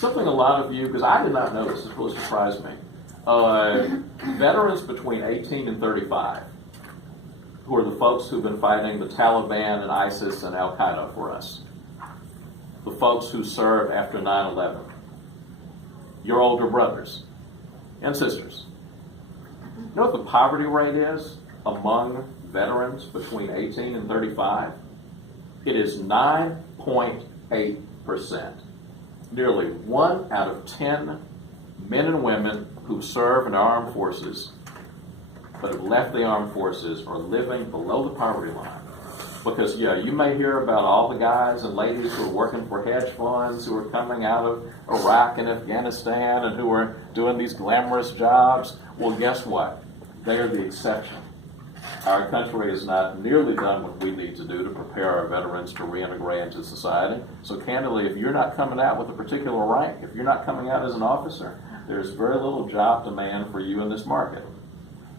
something a lot of you, because I did not know this really surprised me, veterans between 18 and 35, who are the folks who've been fighting the Taliban and ISIS and Al-Qaeda for us, the folks who served after 9/11, your older brothers and sisters. You know what the poverty rate is among veterans between 18 and 35? It is 9.8%. Nearly 1 out of 10 men and women who serve in our armed forces but have left the armed forces are living below the poverty line. Because, yeah, you may hear about all the guys and ladies who are working for hedge funds, who are coming out of Iraq and Afghanistan and who are doing these glamorous jobs. Well, guess what? They are the exception. Our country has not nearly done what we need to do to prepare our veterans to reintegrate into society. So candidly, if you're not coming out with a particular rank, if you're not coming out as an officer, there's very little job demand for you in this market.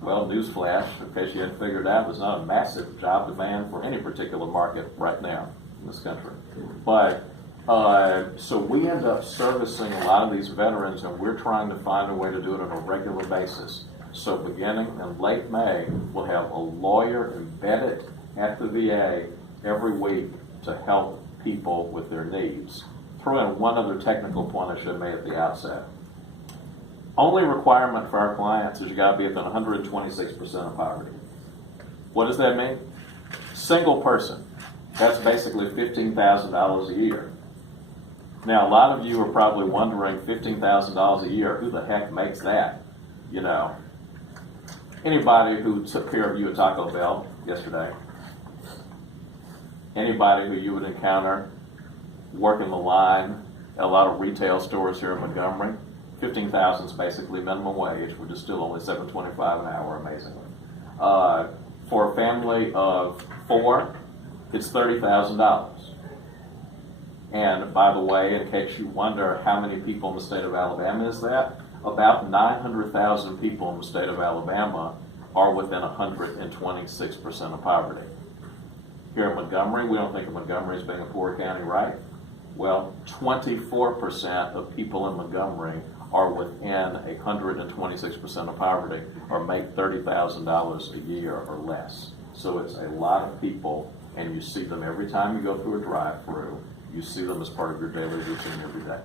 Well, newsflash, in case you hadn't figured out, there's not a massive job demand for any particular market right now in this country. But so we end up servicing a lot of these veterans, and we're trying to find a way to do it on a regular basis. So beginning in late May, we'll have a lawyer embedded at the VA every week to help people with their needs. Throw in one other technical point I should have made at the outset. Only requirement for our clients is you got to be within 126% of poverty. What does that mean? Single person. That's basically $15,000 a year. Now, a lot of you are probably wondering, $15,000 a year, who the heck makes that? You know, anybody who took care of you at Taco Bell yesterday, anybody who you would encounter working the line at a lot of retail stores here in Montgomery, $15,000 is basically minimum wage, which is still only $7.25 an hour, amazingly. For a family of 4, it's $30,000. And by the way, in case you wonder how many people in the state of Alabama is that, about 900,000 people in the state of Alabama are within 126% of poverty. Here in Montgomery, we don't think of Montgomery as being a poor county, right? Well, 24% of people in Montgomery are within 126% of poverty or make $30,000 a year or less. So it's a lot of people, and you see them every time you go through a drive-through. You see them as part of your daily routine every day.